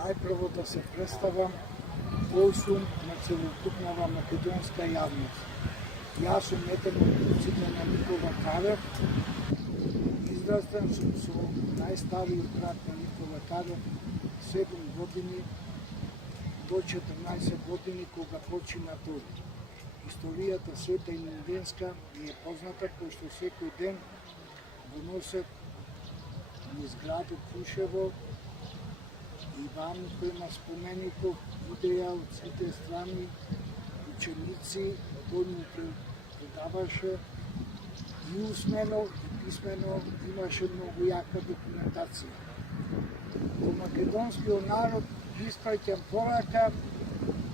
Najprvo da se predstavам кој сум на целокупнава македонска јавност. Јас сум еден од внуците на Никола Карев. Израстен сум со најстариот брат на Никола Карев, 7 години до 14 години кога почина тој. Историјата света и мунденска ми е позната, кој што секој ден го носат низ градот Крушево и ваму према спомеников идеја од сите страни, ученици, тој му предаваше и усмено и писмено, имаше многу јака документација. Во македонскиот народ испраќам порака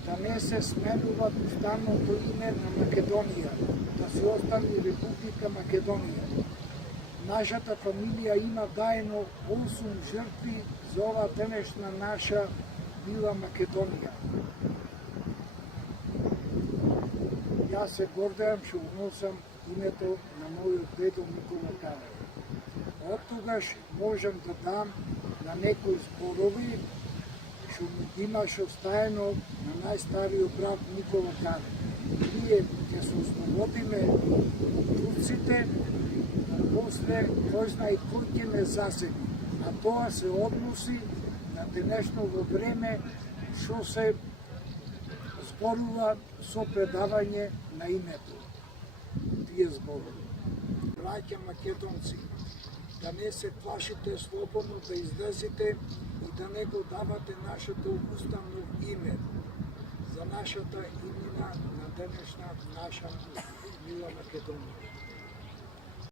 да не се сменува уставното име на Македонија, да се остане Република Македонија. Нашата фамилија има даено 8 жртви за ова денешна наша мила Македонија. Јас се гордеам што носам името на мојот дедо Никола Карев. Од тогаш можам да дам на некои зборови што му имаше оставено на најстариот брат Никола Карев. Ние ќе се ослободиме турците, после кој знае кој ќе не засети. А тоа се односи на денешното време што се зборува со предавање на името. Тие зборови. Браќа македонци, да не се плашите слободно да излезете и да не го давате нашето уставно име за нашата имена на денешна наша мила Македонија.